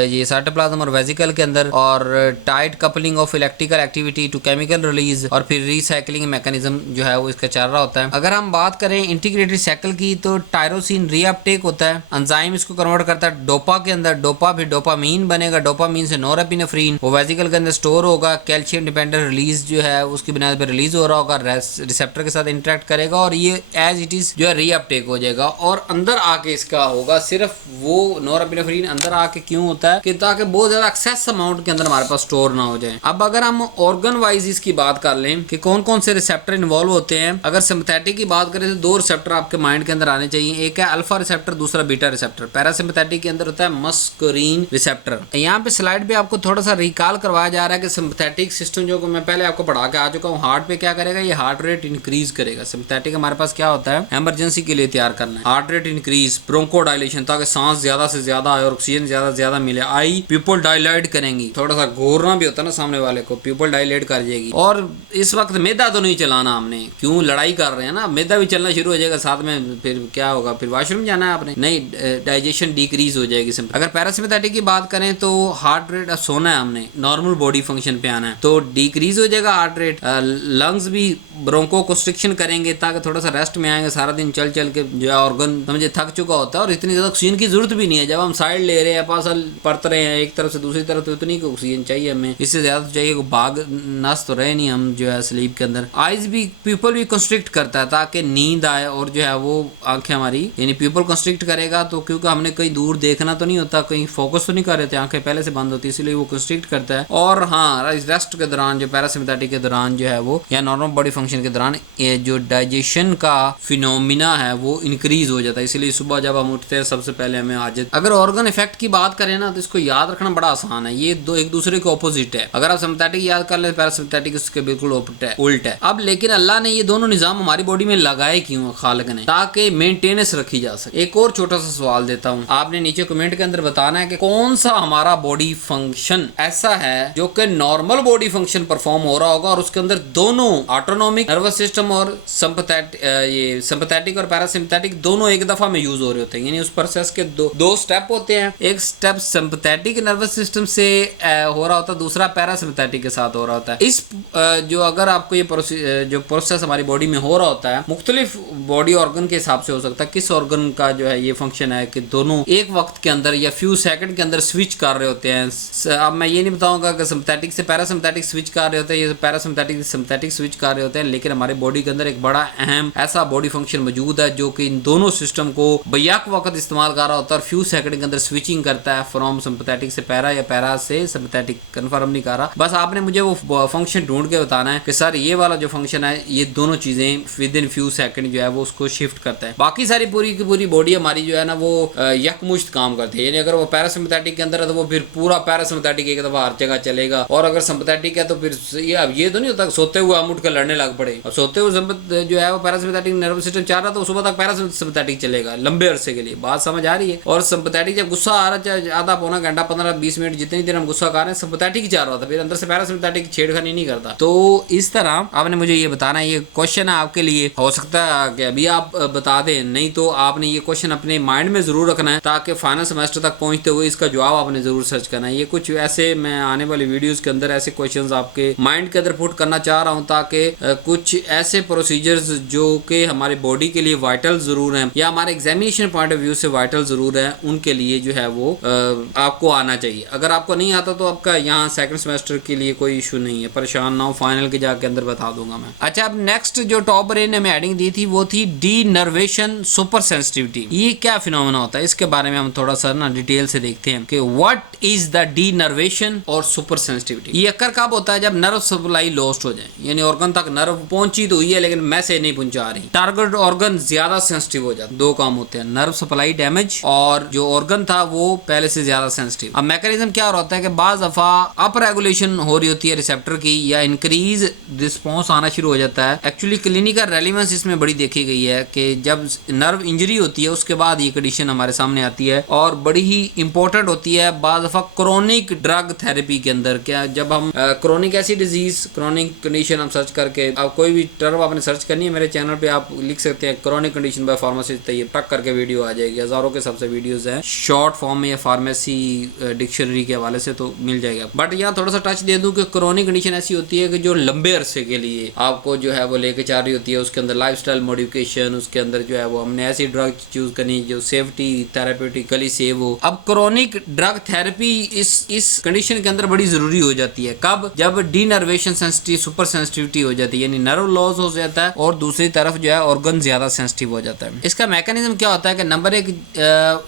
ये साइटोप्लाज्म और वेसिकल के अंदर, और tight coupling of electrical activity to chemical release और फिर रिसाइकलिंग मैकेनिज्म जो है वो इसका चल रहा होता है। अगर हम बात करें इंटीग्रेटेड साइकिल की तो टायरोसिन रीअपटेक होता है, एंजाइम इसको कन्वर्ट करता है डोपा के अंदर, डोपा फिर डोपामीन बनेगा, डोपामीन से नॉरएपिनेफ्रिन वो वेसिकल के अंदर स्टोर होगा, कैल्शियम डिपेंडेंट रिलीज जो है उसकी बुनियाद पर रिलीज हो रहा होगा, रिसेप्टर के साथ इंटरेक्ट करेगा और ये एज इट इज जो है रीअपटेक हो जाएगा और अंदर आके इसका होगा। सिर्फ वो नॉरएपिनेफ्रिन अंदर आके क्यों होता है कि ताकि बहुत ज्यादा एक्सेस अमाउंट के अंदर हमारे पास स्टोर ना हो जाए। अब अगर हम ऑर्गन वाइज इसकी बात कर लें कि कौन कौन से रिसेप्टर इन्वॉल्व होते हैं, अगर सिंपैथेटिक की बात करें तो दो रिसेप्टर आपके माइंड के अंदर आने चाहिए, एक है अल्फा रिसेप्टर, दूसरा बीटा रिसेप्टर। पैरासिम्पैथेटिक के अंदर होता है मस्करीन रिसेप्टर। यहाँ पे स्लाइड पे आपको थोड़ा सा रिकॉल करवाया जा रहा है कि सिंपैथेटिक सिस्टम जो मैं पहले आपको पढ़ा के आ चुका हूँ, हार्ट पे क्या करेगा, ये हार्ट रेट इंक्रीज करेगा। सिंपैथेटिक हमारे पास क्या होता है, इमरजेंसी के लिए तैयार करना है, हार्ट रेट इंक्रीज, ब्रोंकोडाइलेशन ताकि सांस ज्यादा से ज्यादा आए और ऑक्सीजन ज्यादा से ज्यादा मिले, आई प्यूपल डायलाइट करेंगी, थोड़ा सा घूरना भी होता है ना सामने वाले को, प्यूपल डायलाइट कर जाएगी। और इस वक्त मैदा तो नहीं चलाना हमने, क्यों लड़ाई कर रहे हैं ना, मैदा भी चलना शुरू हो जाएगा साथ में, फिर क्या होगा, फिर वॉशरूम जाना है आपने, नहीं डाइजेशन डिक्रीज हो जाएगी सिंपल। अगर पैरासिम्पैथेटिक की बात करें तो हार्ट रेट सोना है हमने, नॉर्मल बॉडी फंक्शन पे आना है तो डिक्रीज हो जाएगा हार्ट रेट। लंग्स भी ब्रोंको कंस्ट्रिक्शन करेंगे ताकि थोड़ा सा रेस्ट में आएंगे, सारा दिन चल चल के जो है ऑर्गन समझे थक चुका होता है और इतनी ज्यादा ऑक्सीजन की जरूरत भी नहीं है। जब हम साइड ले रहे हैं, पास परत रहे हैं एक तरफ से दूसरी तरफ, तो इतनी ऑक्सीजन चाहिए हमें, इससे ज्यादा तो चाहिए, भाग नस तो रहे नहीं हम जो है स्लीप के अंदर। आइज भी पीपल भी कंस्ट्रिक्ट करता है ताकि नींद आए और जो है वो आंखें हमारी यानी पीपल कंस्ट्रिक्ट करेगा तो क्योंकि हमने कहीं दूर देखना तो नहीं होता, कहीं फोकस तो नहीं कर रहे थे, आंखें पहले से बंद होती है, इसलिए वो कंस्ट्रिक्ट करता है। और हाँ, रेस्ट के दौरान जो पैरासिम्पैथेटिक के दौरान जो है वो या नॉर्मल बॉडी फंक्शन के दौरान ये जो डाइजेशन का फिनोमिना है वो इंक्रीज हो जाता है, इसलिए सुबह जब हम उठते हैं सबसे पहले हमें हाजत। अगर ऑर्गन इफेक्ट की बात करें ना तो इसको याद रखना बड़ा आसान है, ये दो एक दूसरे के ऑपोजिट है। अगर आप सिम्पैथेटिक याद कर ले, पैरासिम्पैथेटिक उसके बिल्कुल उल्ट है। अब लेकिन अल्लाह ने ये दोनों निजाम हमारी बॉडी में लगाए क्यों, खालिक ने, ताकि मेंटेनेंस रखी जा सके। एक और छोटा सा सवाल देता हूँ, आपने नीचे कमेंट के अंदर बताना है कि कौन सा हमारा बॉडी फंक्शन ऐसा है जो कि नॉर्मल बॉडी फंक्शन परफॉर्म हो रहा होगा और उसके अंदर दोनों ऑटोनोमिक नर्वस सिस्टम और सिंपैथेटिक और पैरासिम्पैथेटिक दोनों एक दफा में यूज हो रहे होते हैं, यानी उस प्रोसेस के दो स्टेप होते हैं। एक स्टेप सिंपैथेटिक नर्वस सिस्टम से हो रहा होता है, दूसरा पैरासिम्पैथेटिक के साथ हो रहा होता है। इस जो अगर आपको ये जो प्रोसेस हमारी बॉडी में हो रहा होता है मुख्तलिफ बॉडी ऑर्गन के हिसाब से हो सकता है, किस ऑर्गन का जो है ये फंक्शन है कि दोनों एक वक्त के अंदर या फ्यू सेकंड के अंदर स्विच कर रहे होते हैं। अब मैं ये नहीं बताऊंगा कि सिंपैथेटिक से पैरासिम्पैथिक स्विच कर रहे होते हैं, ये पैरासिम्पैथिक से सिंपैथेटिक स्विच कर रहे होते हैं, लेकिन हमारे बॉडी के अंदर एक बड़ा अहम ऐसा बॉडी फंक्शन मौजूद है जो कि इन दोनों सिस्टम को बैक वक्त इस्तेमाल कर रहा होता है और फ्यू सेकंड के अंदर स्विचिंग करता है फ्रॉम सिंपैथेटिक से पैरा या पैरा से सिंपैथेटिक। कंफर्म नहीं कर रहा, बस आपने मुझे वो फंक्शन ढूंढ के बताना है कि सर ये वाला जो फंक्शन है ये दोनों चीजें विद इन फ्यू सेकंड जो है वो उसको शिफ्ट करता है। बाकी सारी पूरी की पूरी बॉडी हमारी जो है ना वो यकमुश्त काम करती है, यानी अगर वो पैरासिम्पैथिक के अंदर है तो वो फिर पूरा पैरासिम्पैथिक एक दफा हर जगह चलेगा, और अगर सिंपैथेटिक है तो फिर ये तो नहीं होता सोते हुए हम उठ कर लड़ने लग पड़े। अब सोते हुए जो है वो पैरासिम्पैथिक नर्वस सिस्टम चाह रहा तो सुबह तक पैरासिम्पैथिक चलेगा लंबे अरसे के लिए। बात समझ आ रही है? और सिंपैथेटिक जब गुस्सा आ रहा है आधा पौना घंटा 15-20 मिनट जितनी देर हम गुस्सा कर रहे हैं सिंपैथेटिक ही चाह रहा था, फिर अंदर से पैरासिम्पैथिक छेड़खानी नहीं करता। तो इस तरह आपने मुझे ये बताना है, ये क्वेश्चन है आपके लिए, हो सकता है कि अभी आप बता दें, नहीं तो आपने ये क्वेश्चन अपने माइंड में जरूर रखना है ताकि फाइनल सेमेस्टर तक पहुंचते हुए इसका जवाब आपने जरूर सर्च करना है। ये कुछ ऐसे मैं आने वाली वीडियोस के अंदर ऐसे क्वेश्चंस आपके माइंड के अंदर पुट करना चाह रहा हूं ताकि कुछ ऐसे प्रोसीजर्स जो कि हमारे बॉडी के लिए वाइटल जरूर हैं या हमारे एग्जामिनेशन पॉइंट ऑफ व्यू से वाइटल जरूर है, उनके लिए जो है वो आपको आना चाहिए। अगर आपको नहीं आता तो आपका यहाँ सेकंड सेमेस्टर के लिए कोई इशू नहीं है, परेशान ना हो, फाइनल के जाके अंदर बता दूंगा मैं। अच्छा, अब नेक्स्ट जो टॉप ब्रेन ने एडिंग दी थी वो थी डीनर्वेशन सुपर सेंसिटिविटी। ये क्या फिनोमेना होता है इसके बारे में हम थोड़ा सा ना डिटेल से देखते हैं कि व्हाट इज द डीनर्वेशन और सुपर सेंसिटिविटी। ये अक्कर कब होता है? जब नर्व सप्लाई लॉस्ट हो जाए, यानी ऑर्गन तक नर्व पहुंची तो हुई है लेकिन मैसेज नहीं पहुंचा रही, टारगेट ऑर्गन ज्यादा सेंसिटिव हो जाता है। दो काम होते हैं, नर्व सप्लाई डैमेज और जो ऑर्गन था वो पहले से ज्यादा सेंसिटिव। अब मैकेनिज्म क्या होता है कि बाज दफा अप रेगुलेशन हो रही होती है रिसेप्टर की या इंक्रीज रिस्पॉन्स आना शुरू हो जाता है। एक्चुअली क्लिनिकल रेलेवेंस इसमें बड़ी देखी गई है कि जब नर्व इंजरी होती है उसके बाद ये कंडीशन हमारे सामने आती है और बड़ी ही इंपॉर्टेंट होती है बाज दफा क्रोनिक ड्रग थेरेपी के अंदर। क्या जब हम क्रोनिक ऐसी डिजीज क्रोनिक कंडीशन हम सर्च करके, आप कोई भी टर्म आपने सर्च करनी है मेरे चैनल पे आप लिख सकते हैं क्रोनिक कंडीशन बाय फार्मासिस्ट, तो ये टक करके वीडियो आ जाएगी, हजारों के सबसे वीडियोस हैं शॉर्ट फॉर्म में या फार्मेसी डिक्शनरी के हवाले से तो मिल जाएगा। बट यहाँ थोड़ा सा टच दे दूं कि क्रोनिक कंडीशन ऐसी होती है कि जो लंबे अरसे के लिए आपको जो है वो लेके जा रही होती है, उसके अंदर लाइफस्टाइल मॉडिफिकेशन, उसके अंदर जो है वो हमने ऐसी ड्रग चूज करनी जो सेफ्टी थेरेप्यूटिकली सेव हो। अब क्रोनिक ड्रग थेरेपी इस कंडीशन के अंदर बड़ी जरूरी हो जाती है। कब? जब डीनर्वेशन सेंसिटिव सुपर सेंसिटिविटी हो जाती है, यानी नर्व लॉस हो जाता है और दूसरी तरफ जो है ऑर्गन ज्यादा सेंसिटिव हो जाता है। इसका मैकेनिज्म क्या होता है कि नंबर एक,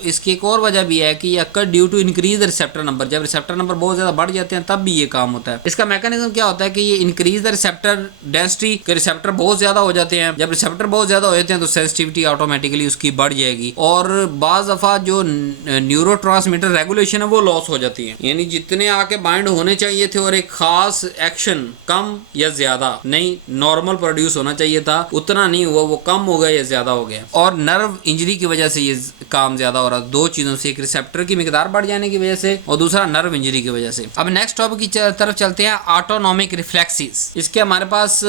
इसकी एक और वजह भी है कि ये occur due to increase receptor number. जब रिसेप्टर नंबर बहुत ज्यादा बढ़ जाते हैं तब भी ये काम होता है। इसका मैकेनिज्म क्या होता है कि ये इंक्रीज द रिसेप्टर डेंसिटी, के रिसेप्टर बहुत ज्यादा हो जाते हैं। जब रिसेप्टर बहुत ज्यादा हो जाते हैं तो सेंसिटिविटी ऑटोमेटिकली उसकी बढ़ जाएगी और बाज दफा जो न्यूरोट्रांसमीटर रेगुलेशन है वो लॉस हो जाती है, यानी जितने आके बाइंड होने चाहिए थे और एक खास एक्शन कम या ज्यादा नहीं, नॉर्मल प्रोड्यूस होना चाहिए था उतना नहीं हुआ, वो कम हो गया या ज्यादा हो गया। और नर्व इंजरी की वजह से ये काम ज्यादा हो रहा है। दो चीजों से, एक रिसेप्टर की मिकदार बढ़ जाने की वजह से और दूसरा नर्व इंजरी की वजह से। अब नेक्स्ट टॉपिक की तरफ चलते हैं, ऑटोनॉमिक रिफ्लेक्सेस। इसके हमारे पास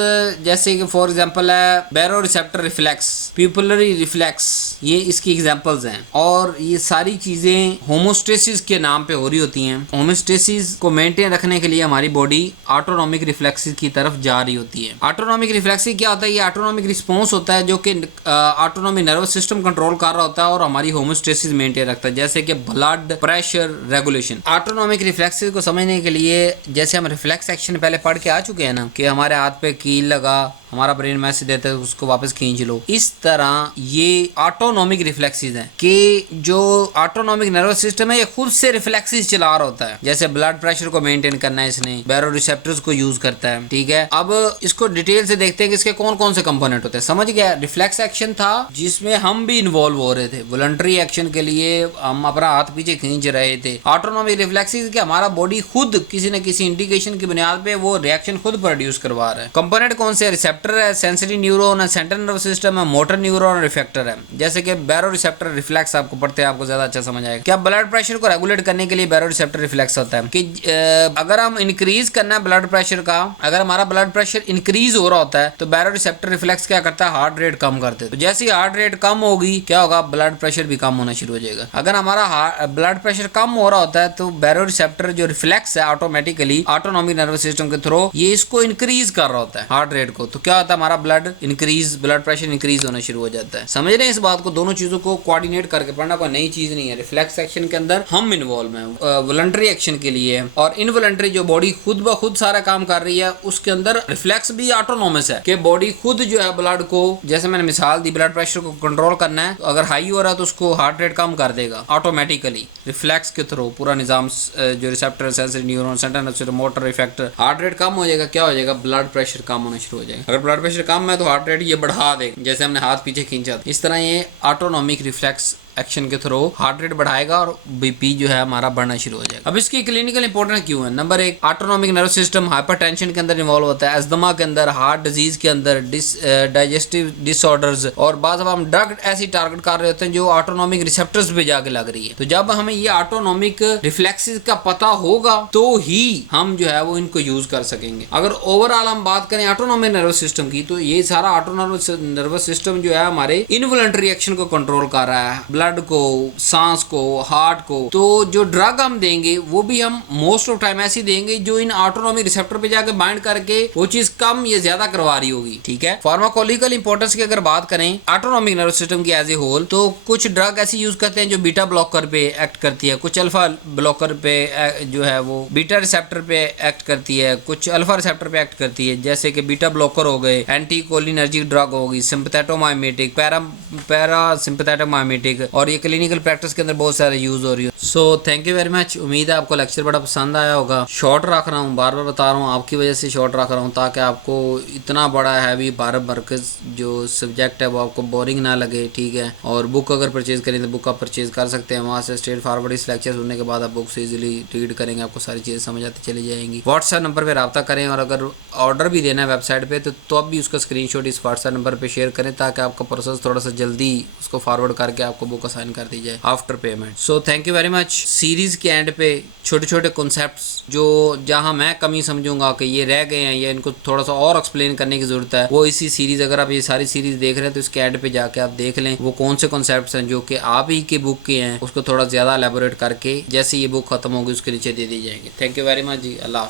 जैसे कि फॉर एग्जांपल है बैरो रिसेप्टर रिफ्लेक्स, प्यूपिलरी रिफ्लेक्स, ये इसकी एग्जांपल्स हैं। और ये सारी चीजें होमोस्टेसिस के नाम पे हो रही होती हैं। होमोस्टेसिस को मेंटेन रखने के लिए हमारी बॉडी ऑटोनॉमिक रिफ्लेक्सेस की तरफ जा रही होती है। ऑटोनॉमिक रिफ्लेक्सेस क्या होता है? ये ऑटोनॉमिक रिस्पॉन्स होता है जो कि ऑटोनॉमिक नर्वस सिस्टम कंट्रोल कर रहा होता है और हमारी होमोस्टेसिस मेंटेन रखता है, जैसे कि blood pressure regulation. Autonomic reflexes को समझने के लिए जैसे हम रिफ्लेक्स एक्शन पहले पढ़ के आ चुके हैं ना कि हमारे हाथ पे कील लगा, हमारा ब्रेन मैसेज देता है उसको वापस खींच लो, इस तरह ये ऑटोनॉमिक रिफ्लेक्सेस हैं कि जो ऑटोनॉमिक नर्वस सिस्टम है ये खुद से रिफ्लेक्सेस चला रहा होता है। जैसे ब्लड प्रेशर को मेंटेन करना है इसने बैरो रिसेप्टर्स को यूज करता है, ठीक है। अब इसको डिटेल से देखते हैं कि इसके कौन कौन से कंपोनेंट होते हैं। समझ गया? रिफ्लेक्स एक्शन था जिसमें हम भी इन्वॉल्व हो रहे थे, वॉलंटरी एक्शन के लिए हम अपना हाथ पीछे खींच रहे थे। ऑटोनॉमिक रिफ्लेक्सेस कि हमारा बॉडी खुद किसी न किसी इंडिकेशन की बुनियाद पे वो रिएक्शन खुद प्रोड्यूस करवा रहा है। कंपोनेंट कौन से? रिसेप्टर है, सेंसरी न्यूरॉन है, सेंट्रल नर्वस सिस्टम है, मोटर न्यूरॉन और इफेक्टर है। जैसे कि बैरो रिसेप्टर रिफ्लेक्स आपको पढ़ते हैं आपको ज्यादा अच्छा समझ आएगा। क्या ब्लड प्रेशर को रेगुलेट करने के लिए बैरो रिसेप्टर रिफ्लेक्स होता है कि अगर हम इंक्रीज करना है ब्लड प्रेशर का, अगर हमारा ब्लड प्रेशर इंक्रीज हो रहा होता है तो बैरो रिसेप्टर रिफ्लेक्स क्या करता है? हार्ट रेट कम करते हैं। तो जैसे ही हार्ट रेट कम होगी क्या होगा? ब्लड प्रेशर भी कम होना शुरू हो जाएगा। अगर हमारा ब्लड प्रेशर कम हो रहा होता है तो बैरो रिसेप्टर जो रिफ्लेक्स है ऑटोमेटिकली ऑटोनॉमिक नर्वस सिस्टम के थ्रू ये इसको इंक्रीज कर रहा होता है हार्ट रेट को। तो क्या क्या होता है, हमारा ब्लड प्रेशर इंक्रीज होना शुरू हो जाता है। समझ रहे हैं इस बात को, दोनों चीजों को कोऑर्डिनेट करके पढ़ना कोई नई चीज नहीं है। रिफ्लेक्स एक्शन के अंदर हम इन्वॉल्व हैं, वॉलंटरी एक्शन के लिए, और इनवॉलंटरी जो बॉडी खुद ब खुद सारा काम कर रही है उसके अंदर रिफ्लेक्स भी ऑटोनोमस है कि बॉडी खुद जो है ब्लड को, जैसे मैंने मिसाल दी, ब्लड प्रेशर को कंट्रोल करना है, अगर हाई हो रहा है तो उसको हार्ट रेट कम कर देगा ऑटोमेटिकली रिफ्लेक्स के थ्रू। पूरा निजाम जो receptor, sensory neuron, central motor effect, heart rate कम हो जाएगा, क्या हो जाएगा, ब्लड प्रेशर कम होना शुरू हो जाएगा। अगर ब्लड प्रेशर कम है तो हार्ट रेट ये बढ़ा देगा, जैसे हमने हाथ पीछे खींचा। इस तरह ये ऑटोनॉमिक रिफ्लेक्स एक्शन के थ्रू हार्ट रेट बढ़ाएगा और बीपी जो है हमारा बढ़ना शुरू हो जाएगा। अब इसकी क्लिनिकल इंपॉर्टेंस क्यों है? Number 1, autonomic nervous system hypertension के अंदर इन्वॉल्व होता है, अस्थमा के अंदर, हार्ट डिजीज के अंदर, डाइजेस्टिव डिसऑर्डर्स, और बाद हम ड्रग ऐसी टारगेट कर रहे होते हैं जो ऑटोनॉमिक रिसेप्टर्स पे जाके लग रही है। तो जब हमें ये ऑटोनॉमिक रिफ्लेक्सेस का पता होगा तो ही हम जो है वो इनको यूज कर सकेंगे। अगर ओवरऑल हम बात करें ऑटोनॉमिक नर्वस सिस्टम की, तो ये सारा ऑटोनॉमिक नर्वस सिस्टम जो है हमारे इनवॉलंटरी एक्शन को कंट्रोल कर रहा है, ब्लड को, सांस को, हार्ट को। तो जो ड्रग हम देंगे वो भी हम मोस्ट ऑफ टाइम ऐसी देंगे जो इन ऑटोनॉमिक रिसेप्टर पे जाके बाइंड करके वो चीज कम या ज्यादा करवा रही होगी। ठीक है, फार्माकोलॉजिकल इंपॉर्टेंस की अगर बात करें ऑटोनॉमिक नर्वस सिस्टम की एज ए होल, तो कुछ ड्रग ऐसी यूज करते हैं जो बीटा ब्लॉकर पे एक्ट करती है, कुछ अल्फा ब्लॉकर पे जो है वो बीटा रिसेप्टर पे एक्ट करती है, कुछ अल्फा रिसेप्टर पे एक्ट करती है, जैसे कि बीटा ब्लॉकर हो गए, एंटी कोलिनर्जिक ड्रग होगी, सिंपैथेटोमाइमेटिक, पैरा सिंपैथेटिक माइमेटिक, और ये क्लिनिकल प्रैक्टिस के अंदर बहुत सारे यूज हो रही है। So thank you very much. उम्मीद है आपको लेक्चर बड़ा पसंद आया होगा। शॉर्ट रख रहा हूँ, बार बार बता रहा हूँ, आपकी वजह से शॉर्ट रख रहा हूँ ताकि आपको इतना बड़ा हैवी 12 मरकज जो सब्जेक्ट है वो आपको बोरिंग ना लगे। ठीक है, और बुक अगर परचेज करें तो बुक आप परचेज कर सकते हैं, वहाँ से स्ट्रेट फॉरवर्ड इस लेक्चर सुनने के बाद आप बुक से इजीली रीड करेंगे, आपको सारी चीज़ें समझ आती चली जाएंगी। व्हाट्सएप नंबर पर रब्ता करें, और अगर ऑर्डर भी देना है वेबसाइट पर तो अब भी उसका स्क्रीनशॉट इस व्हाट्सएप नंबर पर शेयर करें ताकि आपका प्रोसेस थोड़ा सा जल्दी उसको फॉरवर्ड करके आपको बुक असाइन कर दी जाए after payment. So thank you very much. Series के एंड पे छोटे छोटे कॉन्सेप्ट्स जो जहां मैं कमी समझूंगा कि ये रह गए हैं या इनको थोड़ा सा और एक्सप्लेन करने की जरूरत है, वो इसी सीरीज, अगर आप ये सारी सीरीज देख रहे हैं तो इसके एंड पे जाके आप देख लें वो कौन से कॉन्सेप्ट्स हैं जो कि आप ही के बुक के हैं, उसको थोड़ा ज्यादा एलेबोरेट करके जैसे ये बुक खत्म होगी उसके नीचे दे दी जाएंगे। थैंक यू वेरी मच जी, अल्लाह।